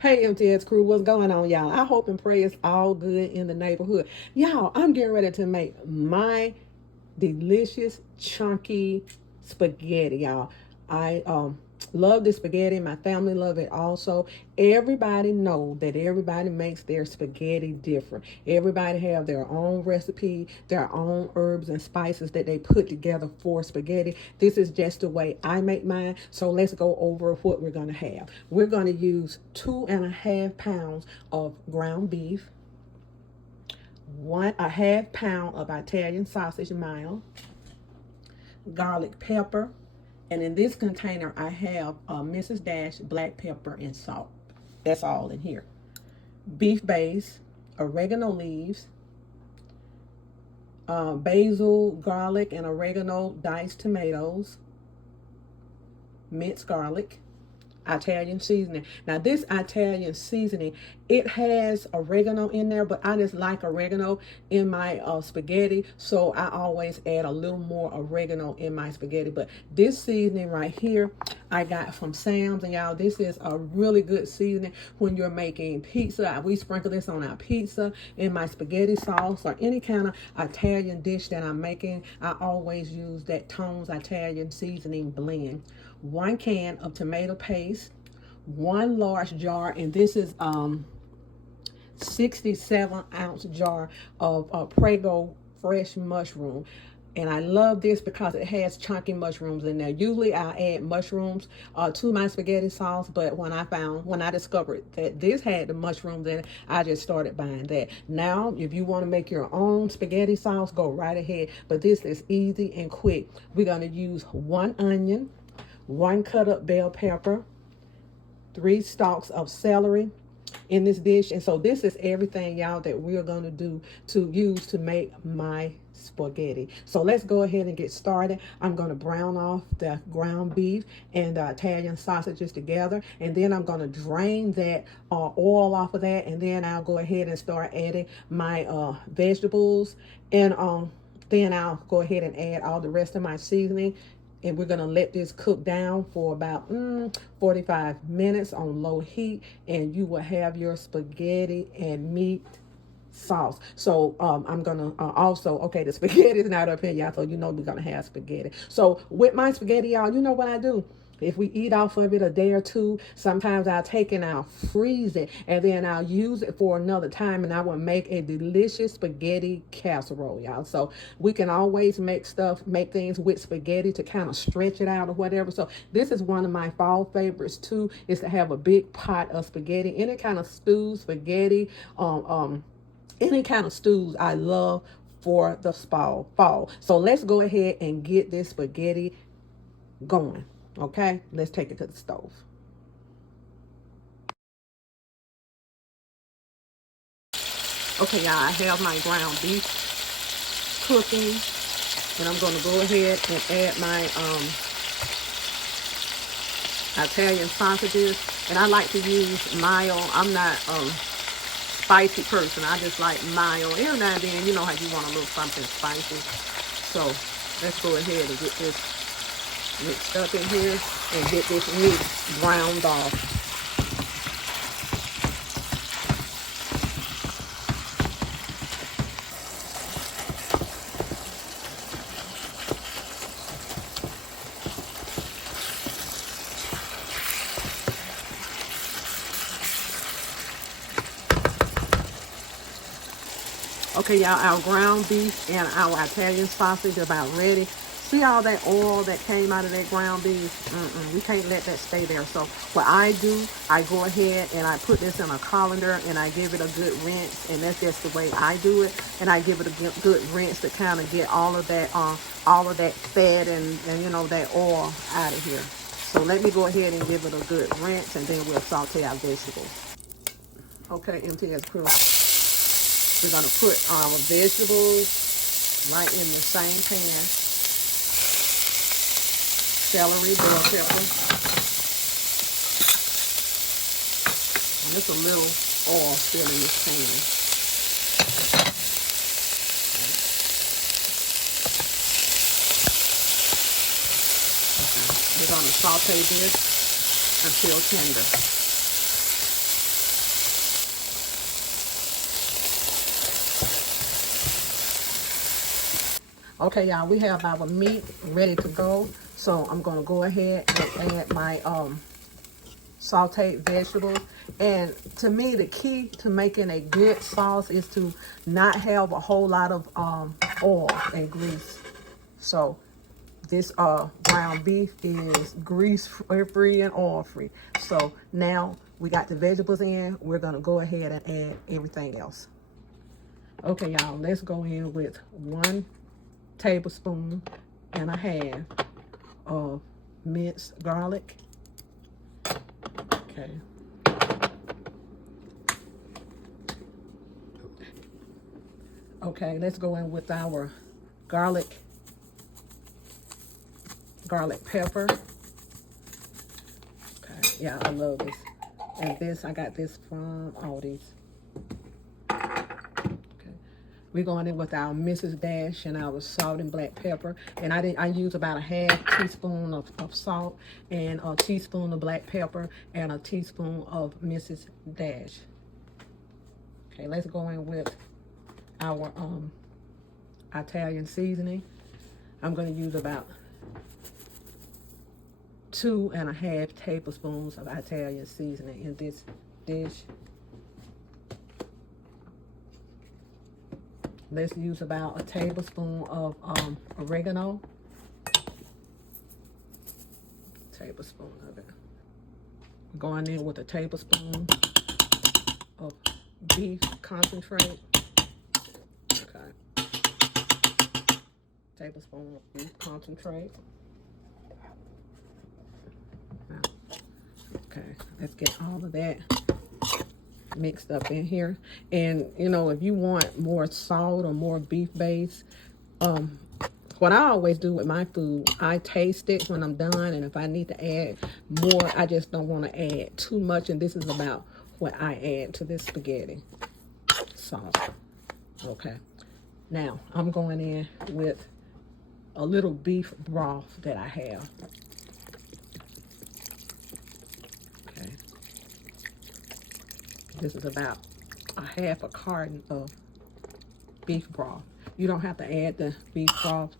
Hey, MTS crew, what's going on, y'all? I hope and pray it's all good in the neighborhood. Y'all, I'm getting ready to make my delicious, chunky spaghetti, y'all. I love the spaghetti. My family love it also. Everybody know that everybody makes their spaghetti different. Everybody have their own recipe, their own herbs and spices that they put together for spaghetti. This is just the way I make mine. So let's go over what we're gonna have. We're gonna use 2.5 pounds of ground beef, one a half pound of Italian sausage mayo, garlic pepper, and in this container I have Mrs. Dash black pepper and salt. That's all in here. Beef base, oregano leaves, basil, garlic, and oregano diced tomatoes, minced garlic, Italian seasoning. Now this Italian seasoning, it has oregano in there, but I just like oregano in my spaghetti, so I always add a little more oregano in my spaghetti. But this seasoning right here I got from Sam's, and y'all, this is a really good seasoning when you're making pizza. We sprinkle this on our pizza, in my spaghetti sauce, or any kind of Italian dish that I'm making. I always use that Tone's Italian seasoning blend. 1 can of tomato paste, 1 large jar, and this is 67-ounce jar of Prego fresh mushroom. And I love this because it has chunky mushrooms in there. Usually I add mushrooms to my spaghetti sauce, but when I discovered that this had the mushrooms in it, I just started buying that. Now, if you want to make your own spaghetti sauce, go right ahead. But this is easy and quick. We're going to use 1 onion, 1 cut up bell pepper, 3 stalks of celery in this dish. And so this is everything, y'all, that we're going to do to use to make my spaghetti. So let's go ahead and get started. I'm going to brown off the ground beef and the Italian sausages together, and then I'm going to drain that oil off of that, and then I'll go ahead and start adding my vegetables, and then I'll go ahead and add all the rest of my seasoning, and we're going to let this cook down for about 45 minutes on low heat, and you will have your spaghetti and meat sauce. So I'm gonna also, okay, the spaghetti is not up here, y'all, so you know we're gonna have spaghetti. So with my spaghetti, y'all, you know what I do? If we eat off of it a day or two, sometimes I'll take and I'll freeze it, and then I'll use it for another time, and I will make a delicious spaghetti casserole, y'all. So we can always make things with spaghetti to kind of stretch it out or whatever. So this is one of my fall favorites too, is to have a big pot of spaghetti. Any kind of stew, spaghetti, any kind of stews I love for the fall. So let's go ahead and get this spaghetti going. Okay, let's take it to the stove. Okay, y'all, I have my ground beef cooking, and I'm going to go ahead and add my Italian sausages. And I like to use mayo. I'm not spicy person. I just like mayo. Every now and then, you know how you want a little something spicy. So let's go ahead and get this mixed up in here and get this meat browned off. Okay, y'all, our ground beef and our Italian sausage are about ready. See all that oil that came out of that ground beef? We can't let that stay there. So what I do, I go ahead and I put this in a colander and I give it a good rinse, and that's just the way I do it. And I give it a good rinse to kind of get all of that fat and you know, that oil out of here. So let me go ahead and give it a good rinse, and then we'll saute our vegetables. Okay, MTS crew. We're going to put our vegetables right in the same pan. Celery, bell pepper. And just a little oil still in this pan. Okay. We're going to saute this until tender. Okay, y'all, we have our meat ready to go. So I'm gonna go ahead and add my sauteed vegetables. And to me, the key to making a good sauce is to not have a whole lot of oil and grease. So this ground beef is grease free and oil free. So now we got the vegetables in. We're gonna go ahead and add everything else. Okay, y'all, let's go in with 1 tablespoon and a half of minced garlic. Okay. Okay, let's go in with our garlic pepper. Okay, yeah, I love this. And this, I got this from Aldi's. Okay, we're going in with our Mrs. Dash and our salt and black pepper. And I use about a half teaspoon of salt and a teaspoon of black pepper and a teaspoon of Mrs. Dash. Okay, let's go in with our Italian seasoning. I'm going to use about 2.5 tablespoons of Italian seasoning in this dish. Let's use about a tablespoon of oregano. Tablespoon of it. Going in with a tablespoon of beef concentrate. Okay. Tablespoon of beef concentrate. Okay, let's get all of that mixed up in here. And you know, if you want more salt or more beef base, what I always do with my food, I taste it when I'm done, and if I need to add more, I just don't want to add too much. And this is about what I add to this spaghetti sauce. Okay, now I'm going in with a little beef broth that I have. Okay, this is about a half a carton of beef broth. You don't have to add the beef broth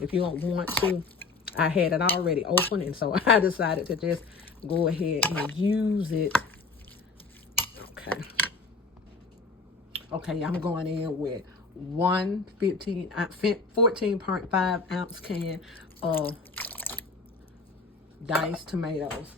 if you don't want to. I had it already open, and so I decided to just go ahead and use it. Okay. Okay, I'm going in with 14.5 ounce can of diced tomatoes.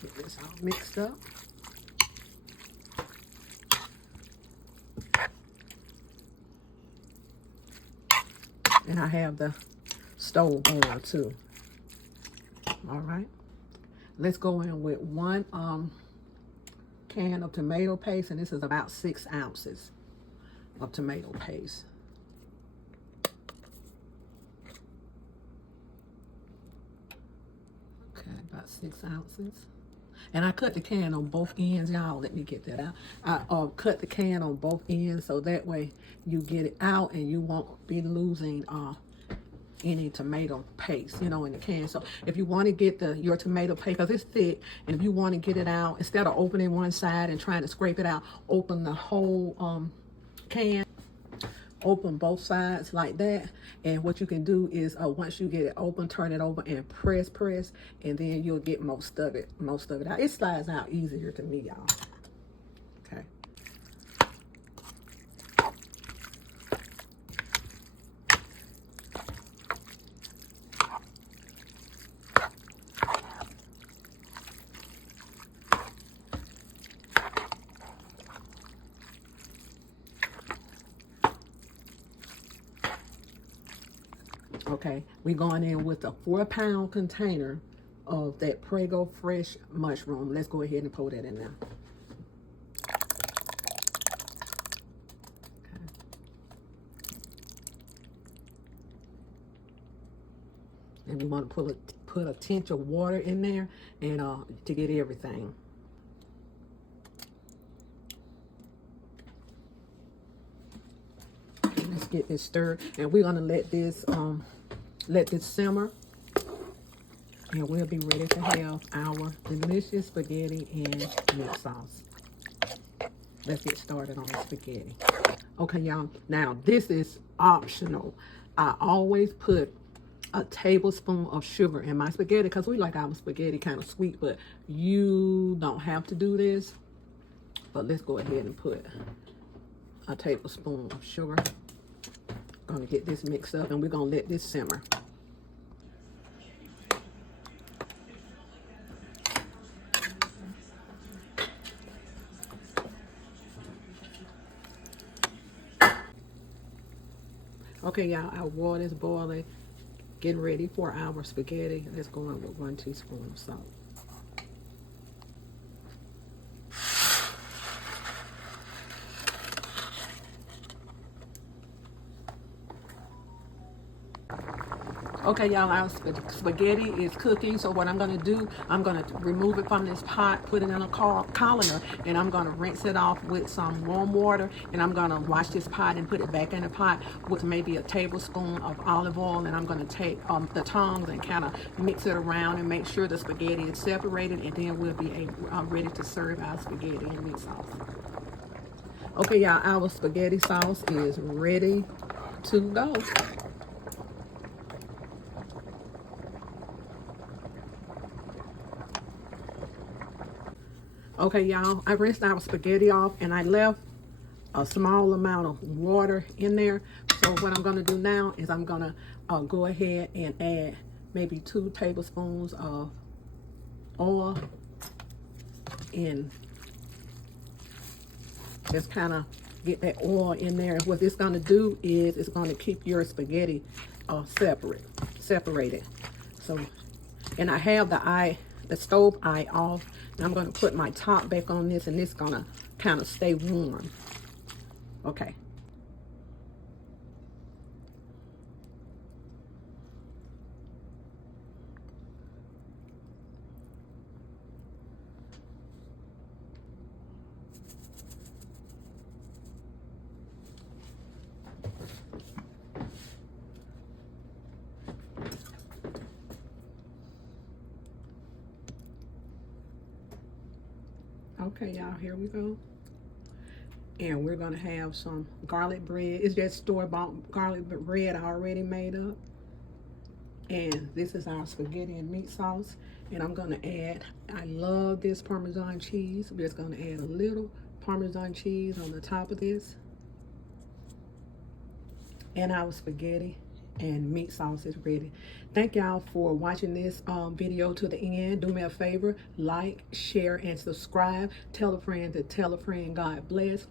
Get this all mixed up. And I have the stove on too. All right. Let's go in with 1 can of tomato paste, and this is about 6 ounces of tomato paste. Okay, about 6 ounces. And I cut the can on both ends, y'all. Let me get that out. I cut the can on both ends so that way you get it out and you won't be losing any tomato paste, you know, in the can. So if you want to get your tomato paste, because it's thick, and if you want to get it out, instead of opening one side and trying to scrape it out, open the whole can. Open both sides like that, and what you can do is once you get it open, turn it over and press, and then you'll get most of it out. It slides out easier to me, y'all. Okay. Okay, we're going in with a 4-pound container of that Prego fresh mushroom. Let's go ahead and pour that in there. Okay. And we want to put a tinge of water in there and to get everything. Okay, let's get this stirred, and we're gonna let this simmer, and we'll be ready to have our delicious spaghetti and meat sauce. let's get started on the spaghetti. Okay, y'all, now this is optional. I always put a tablespoon of sugar in my spaghetti because we like our spaghetti kind of sweet, but you don't have to do this. But let's go ahead and put a tablespoon of sugar. Gonna get this mixed up and we're gonna let this simmer. Okay, y'all, our water is boiling. Getting ready for our spaghetti. Let's go in with 1 teaspoon of salt. Okay, y'all, our spaghetti is cooking. So what I'm going to do, I'm going to remove it from this pot, put it in a colander, and I'm going to rinse it off with some warm water. And I'm going to wash this pot and put it back in the pot with maybe a tablespoon of olive oil. And I'm going to take the tongs and kind of mix it around and make sure the spaghetti is separated. And then we'll be ready to serve our spaghetti and meat sauce. Okay, y'all, our spaghetti sauce is ready to go. Okay, y'all, I rinsed our spaghetti off and I left a small amount of water in there. So what I'm going to do now is I'm going to go ahead and add maybe 2 tablespoons of oil and just kind of get that oil in there. What it's going to do is it's going to keep your spaghetti separated. So, and I have the stove eye off. And I'm going to put my top back on this, and it's going to kind of stay warm. Okay. Okay, y'all, here we go. And we're gonna have some garlic bread. It's just store-bought garlic bread already made up. And this is our spaghetti and meat sauce. And I'm gonna add, I love this Parmesan cheese. We're just gonna add a little Parmesan cheese on the top of this. And our spaghetti and meat sauce is ready. Thank y'all for watching this video to the end. Do me a favor, like, share, and subscribe. Tell a friend to tell a friend. God bless.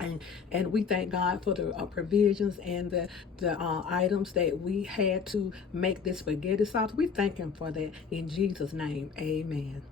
And we thank God for the provisions and the items that we had to make this spaghetti sauce. We thank him for that in Jesus' name. Amen.